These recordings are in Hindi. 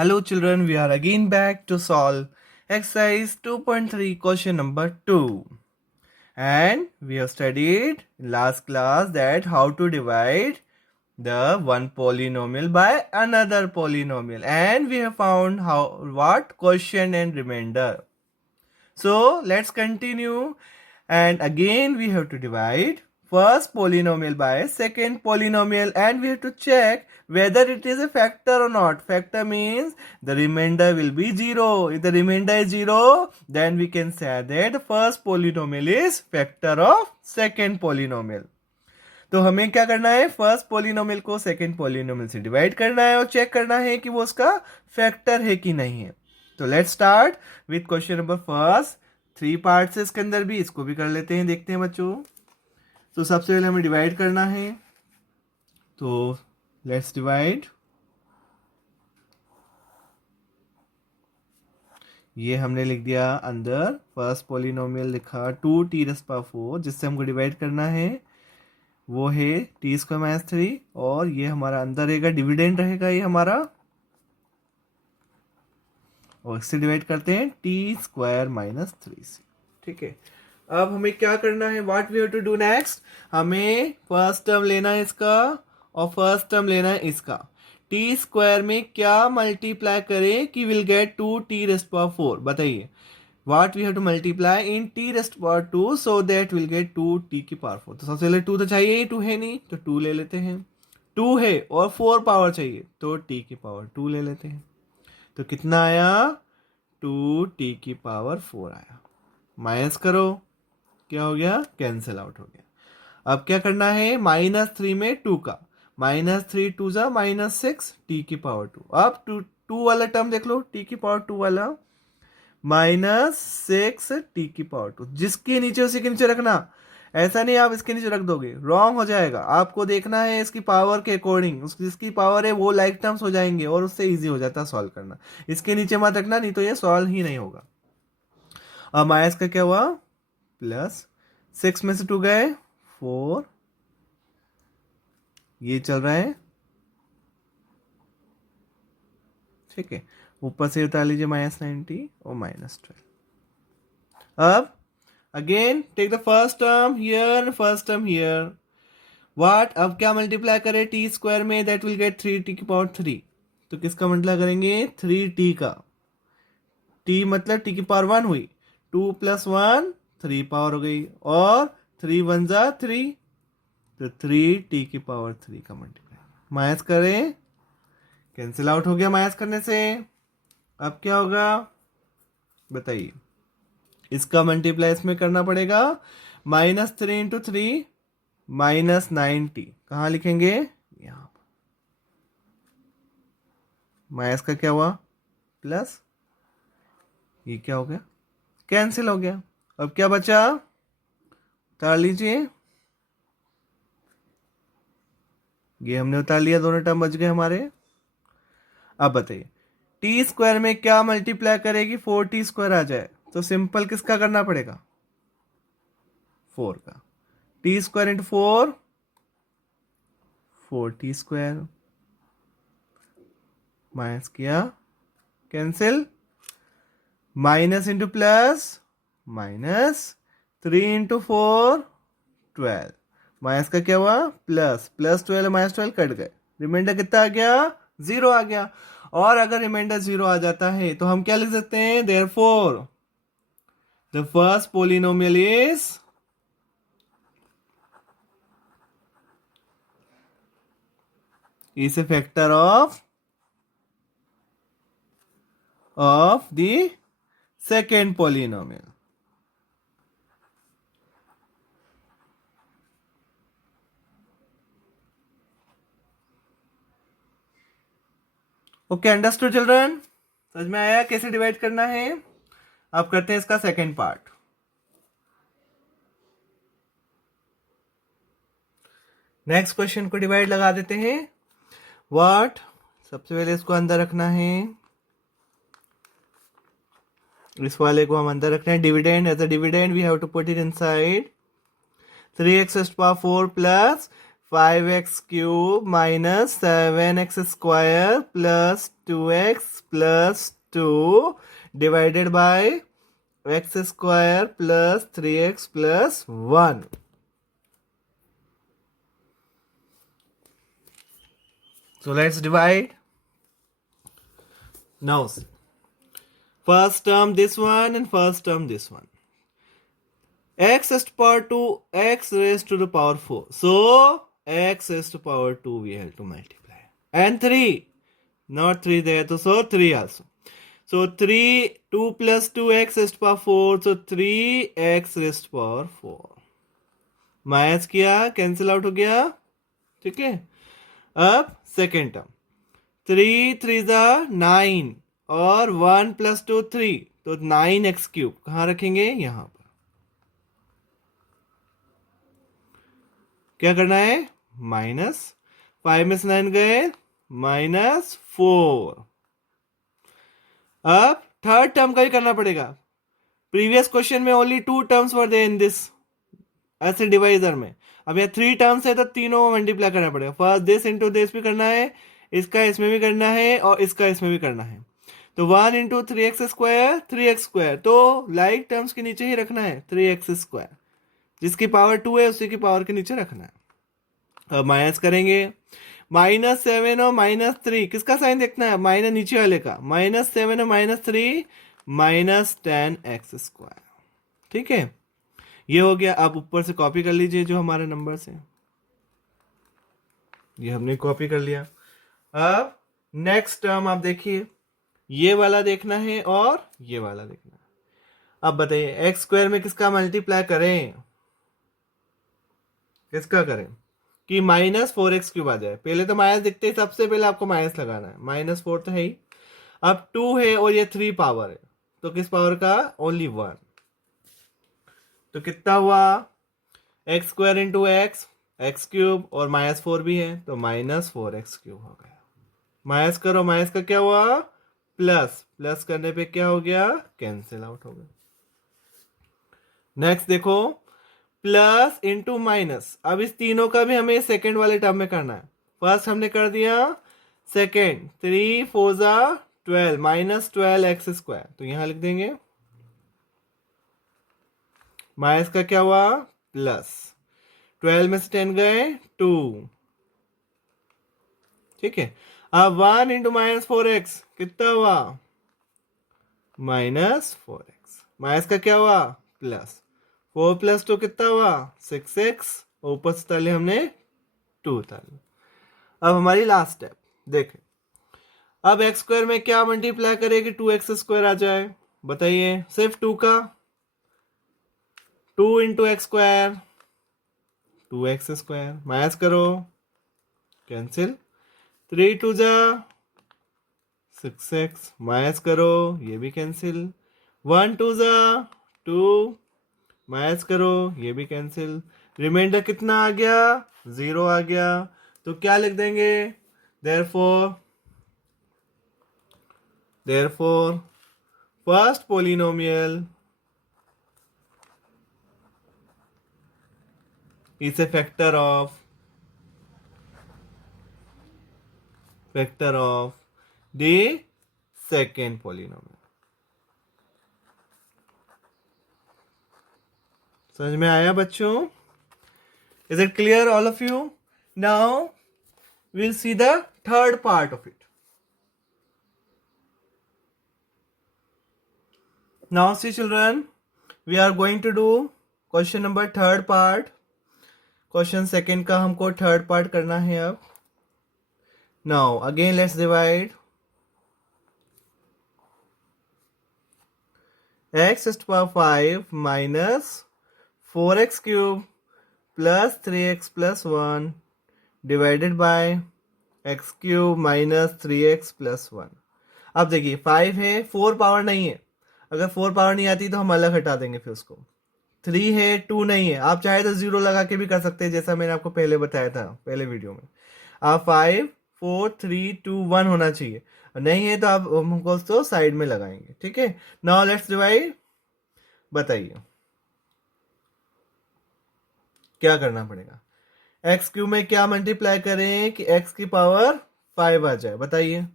Hello children, we are again back to solve exercise 2.3 question number 2. And we have studied in last class that how to divide the one polynomial by another polynomial, and we have found what quotient and remainder. So let's continue, and again we have to divide first polynomial by second polynomial, and we have to check whether it is a factor or not. Factor means the remainder will be 0. If the remainder is 0, then we can say that the first polynomial is factor of second polynomial. तो हमें क्या करना है, फर्स्ट पोलिनोमियल को सेकंड पोलिनोमियल से डिवाइड करना है और चेक करना है कि वो उसका फैक्टर है कि नहीं है. तो let's start with question number first. 3 parts है इसके अंदर भी, इसको भी कर लेते हैं, देखते हैं बच्चों. तो सबसे पहले हमें डिवाइड करना है, तो लेट्स डिवाइड. ये हमने लिख दिया अंदर, फर्स्ट पोलिनोमियल लिखा 2t⁴, जिससे हमको डिवाइड करना है वो है t² - 3, और ये हमारा अंदर रहेगा, डिविडेंड रहेगा ये हमारा, और इससे डिवाइड करते हैं t² - 3 से. ठीक है, अब हमें क्या करना है, what we have to do next. हमें फर्स्ट टर्म लेना है इसका और फर्स्ट टर्म लेना है इसका. t² में क्या मल्टीप्लाई करें कि विल गेट 2t⁴. बताइए, what we have to multiply in t⁴ so that we'll get 2t⁴. तो सबसे पहले 2 तो चाहिए ही, 2 है नहीं तो 2 ले लेते हैं. 2 है और 4 पावर चाहिए तो t⁴ ले लेते हैं. तो कितना आया, 2t⁴ आया. माइनस करो, क्या हो गया, कैंसिल आउट हो गया. अब क्या करना है, -3 में 2 का, -3 2 जा -6 t⁴. अब 2 वाला टर्म देख लो, t⁴ वाला, -6 t⁴. जिसके नीचे उसी के नीचे रखना, ऐसा नहीं आप इसके नीचे रख दोगे, रॉन्ग हो जाएगा. आपको देखना है इसकी पावर के अकॉर्डिंग, जिसकी पावर है वो लाइक टर्म्स हो जाएंगे और उससे इजी हो जाता है सॉल्व करना. इसके नीचे मत रखना, नहीं तो ये सॉल्व ही नहीं होगा. अब माइनस का क्या हुआ, प्लस. 6 में से 2 गए 4, ये चल रहा है. ठीक है, ऊपर से उतार लीजिए -90 और -12. अब again take the first term here, first term here. What, अब क्या मल्टीप्लाई करें t² में, दैट विल गेट 3t⁴. तो किसका मल्टीप्लाई करेंगे, 3t का. t मतलब t⁴ हुई, 2 + 1 3 पावर हो गई, और 3 1 जा 3, तो 3t⁴ का मल्टीप्लाई. माइनस करें, कैंसिल आउट हो गया माइनस करने से. अब क्या होगा बताइए, इसका मल्टीप्लाई इसमें करना पड़ेगा. -3 × 3 -90, कहाँ लिखेंगे, यहां पर. माइनस का क्या हुआ, प्लस. ये क्या हो गया, कैंसिल हो गया. अब क्या बचा, उतार लीजिए. ये हमने उतार लिया, दोनों टर्म बच गए हमारे. अब बताइए, t² में क्या मल्टीप्लाई करेगी 4t² आ जाए, तो सिंपल किसका करना पड़ेगा, 4 का. t² × 4 4t², माइनस किया, cancel, minus into plus, -3 × 4 12, minus का क्या हुआ, प्लस. +12 -12 कट गए, रिमाइंडर कितना आ गया, 0 आ गया. और अगर रिमाइंडर 0 आ जाता है तो हम क्या लिख सकते हैं, therefore the first polynomial is a factor of the second polynomial. Okay, understood children, समझ में आया कैसे डिवाइड करना है. अब करते हैं इसका सेकेंड पार्ट. नेक्स्ट क्वेश्चन को डिवाइड लगा देते हैं. व्हाट, सबसे पहले इसको अंदर रखना है, इस वाले को हम अंदर रख रहे हैं. Dividend, as a dividend we have to put it inside. 3x⁴ plus 5x³ minus 7x² plus 2x plus 2 divided by x² plus 3x plus 1. So let's divide. Now see. First term this one and first term this one. X raised to power 2, x raised to the power 4. So x raised to power 2 we have to multiply. And 3. Not 3 there, so 3 also. So 3, 2 plus 2x raised to power 4. So 3x raised to power 4. Minus किया, कैंसिल आउट हो गया. ठीक है. अब सेकेंड टर्म 3 3 ज़ा 9 और 1 प्लस 2 3, तो 9x³ कहाँ रखेंगे? यहां पर. क्या करना है? माइनस 5 में से 9 गए, -4. अब थर्ड टर्म का ही करना पड़ेगा. प्रीवियस क्वेश्चन में only 2 terms were there in this ऐसे डिवाइजर में. अब यहाँ 3 टर्म्स है तो तीनों को मल्टीप्लाई करना पड़ेगा. फर्स्ट दिस इंटू दिस भी करना है, इसका इसमें भी करना है और इसका इसमें भी करना है. तो 1 इंटू 3x², 3x². तो लाइक टर्म्स के नीचे ही रखना है 3x². जिसकी पावर 2 है उसी की पावर के नीचे रखना है. अब माइनस करेंगे. -7 और -3 किसका साइन देखना है? माइनस नीचे वाले का. -7 और -3 -10x². ठीक है, ये हो गया. आप ऊपर से कॉपी कर लीजिए जो हमारे नंबर्स हैं. ये हमने कॉपी कर लिया. अब नेक्स्ट टर्म आप देखिए, ये वाला देखना है और ये वाला देखना है. अब बताइए x² में किसका मल्टीप्लाई करें? किसका करें कि -4x³ आ जाए? पहले तो माइनस दिखते ही सबसे पहले आपको माइनस लगाना है. -4 तो है ही. अब 2 है और ये 3 पावर है, तो किस पावर का? ओनली 1. तो कितना हुआ? x² इंटू x³ और -4 भी है तो -4x³ हो गया. माइनस करो, माइनस का क्या हुआ? प्लस. प्लस करने पे क्या हो गया? कैंसिल आउट हो गया. नेक्स्ट देखो, प्लस इंटू माइनस. अब इस तीनों का भी हमें सेकंड वाले टर्म में करना है. फर्स्ट हमने कर दिया सेकंड. 3 4 ज़ा 12 -12x². तो यहां लिख देंगे. माइनस का क्या हुआ? प्लस. 12 में से 10 गए 2. ठीक है. अब 1 इंटू -4x कितना हुआ? -4x. माइनस का क्या हुआ? प्लस. 4 प्लस 2 कितना हुआ? 6x. ऊपर से ताले हमने 2 ताले. अब हमारी लास्ट स्टेप देखें. अब x² में क्या मल्टीप्लाई करें कि 2x² आ जाए? बताइए. सिर्फ 2 का. 2 इंटू x², 2x². माइनस करो, कैंसिल. 3 2 ज़ा 6x. माइनस करो, ये भी कैंसिल. 1 2 ज़ा 2. माइनस करो, ये भी कैंसिल. रिमाइंडर कितना आ गया? 0 आ गया. तो क्या लिख देंगे? therefore first polynomial is a factor of the second polynomial. समझ में आया बच्चों? Is it clear all of you? Now we'll see the third part of it. Now see children, we are going to do question number third part. Question second का हमको थर्ड पार्ट करना है अब. Now again let's divide. x⁵ minus 4x³ plus 3x plus 1 divided by x³ minus 3x plus 1. अब देखिए 5 है, 4 पावर नहीं है. अगर 4 पावर नहीं आती तो हम अलग हटा देंगे फिर उसको. 3 है, 2 नहीं है. आप चाहे तो 0 लगा के भी कर सकते हैं, जैसा मैंने आपको पहले बताया था पहले वीडियो में. आप 5 4 3 2 1 होना चाहिए. नहीं है तो आप हमको उसको साइड में लगाएंगे. ठीक है. Now let's divide. बताइए क्या करना पड़ेगा. एक्स क्यूब में क्या मल्टीप्लाई करें कि एक्स की पावर 5 आ जाए, बताइए।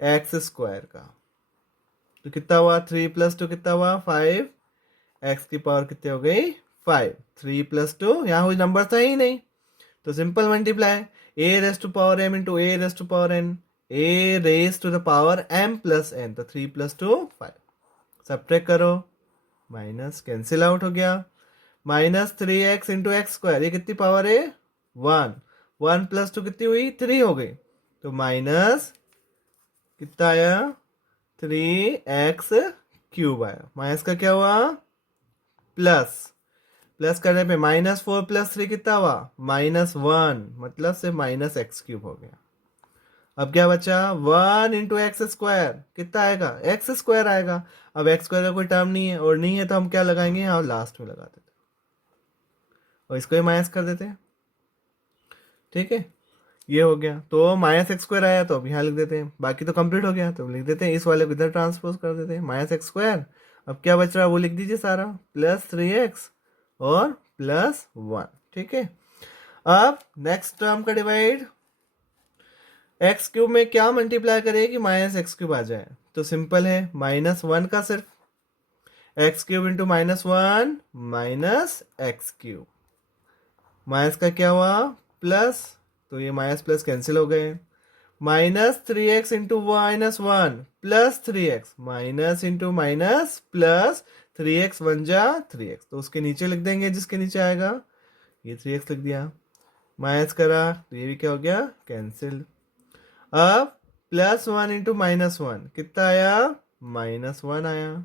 एक्स स्क्वायर का तो कितना हुआ, 3 + 2 कितना हुआ 5, एक्स की पावर कितनी हो गई 5, 3 + 2, यहाँ कोई नंबर था ही नहीं तो simple multiply, A raise to power M into A raise to power N, A raise to the power M plus N, तो 3 + 2 5, सब्ट्रैक्ट करो, माइनस कैंसिल आउट हो गया, -3x इंटू एक्स स्क्वायर, ये कितनी पावर है 1, 1 + 2 कितनी हुई 3 हो गई, तो माइनस कितना आया 3x³ आया, माइनस का क्या हुआ प्लस, प्लस करने पे -4 + 3 कितना हुआ -1, मतलब से -x³ हो गया। अब क्या बचा 1 इंटू एक्स स्क्वायर, कितना आएगा एक्स स्क्वायर आएगा। अब एक्स स्क्वायर का कोई टर्म नहीं है और नहीं है तो हम क्या लगाएंगे यहाँ लास्ट में लगा देते और इसको ही माइनस कर देते हैं, ठीक है। ये हो गया तो -x² आया तो अब यहाँ लिख देते हैं, बाकी तो कंप्लीट हो गया तो लिख देते हैं, इस वाले को इधर ट्रांसपोज कर देते हैं -x²। अब क्या बच रहा है वो लिख दीजिए सारा, +3x और +1, ठीक है। अब नेक्स्ट टर्म का डिवाइड, x³ में क्या मल्टीप्लाई करें कि -x³ आ जाए, तो सिंपल है -1 का सिर्फ, x³ इंटू -1 -x³, माइनस का क्या हुआ प्लस, तो ये माइनस प्लस कैंसिल हो गए, -3x into -1 +3x, minus into minus plus, 3x 1 जा 3x, तो उसके नीचे लिख देंगे जिसके नीचे आएगा, ये 3x लिख दिया, माइनस करा तो ये भी क्या हो गया कैंसिल। अब +1 इंटू -1 कितना आया -1 आया,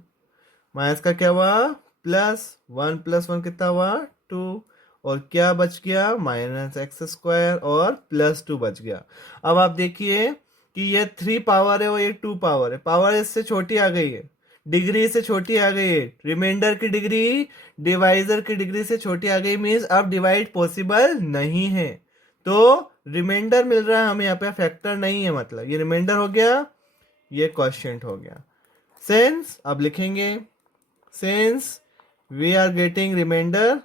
माइनस का क्या हुआ +1 + 1 कितना हुआ 2, और क्या बच गया -x² और +2 बच गया। अब आप देखिए कि ये 3 पावर है और ये 2 पावर है, पावर इससे छोटी आ गई है, डिग्री इससे छोटी आ गई है, रिमाइंडर की डिग्री डिवाइजर की डिग्री से छोटी आ गई, मीन्स अब डिवाइड पॉसिबल नहीं है, तो रिमाइंडर मिल रहा है हमें यहाँ पे, फैक्टर नहीं है, मतलब ये रिमाइंडर हो गया, ये क्वोशिएंट हो गया। सिंस अब लिखेंगे, since we are getting remainder,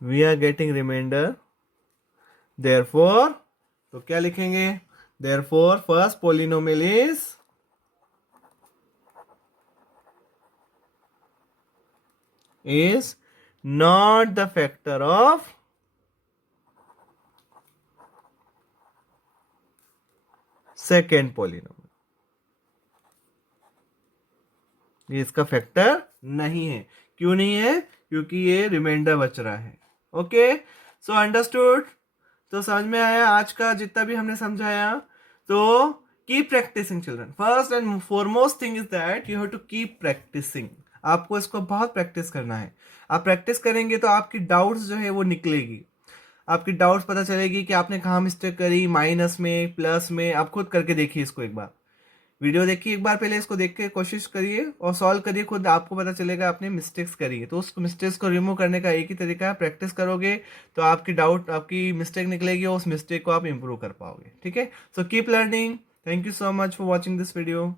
we are getting remainder, therefore तो क्या लिखेंगे, therefore first polynomial is not the factor of second polynomial, ये इसका फैक्टर नहीं है, क्यों नहीं है, क्योंकि ये रिमाइंडर बच रहा है। ओके सो अंडरस्टूड, तो समझ में आया आज का जितना भी हमने समझाया। तो keep practicing children, first and foremost thing is that you have to keep practicing, आपको इसको बहुत प्रैक्टिस करना है। आप प्रैक्टिस करेंगे तो आपकी डाउट्स जो है वो निकलेगी, आपकी डाउट्स पता चलेगी कि आपने कहाँ मिस्टेक करी, माइनस में प्लस में, आप खुद करके देखिए इसको, एक बार वीडियो देखिए, एक बार पहले इसको देख के कोशिश करिए और सॉल्व करिए, खुद आपको पता चलेगा आपने मिस्टेक्स करी है। तो उस मिस्टेक्स को रिमूव करने का एक ही तरीका है, प्रैक्टिस करोगे तो आपकी डाउट, आपकी मिस्टेक निकलेगी और उस मिस्टेक को आप इंप्रूव कर पाओगे, ठीक है। So keep learning, thank you so much for watching this video.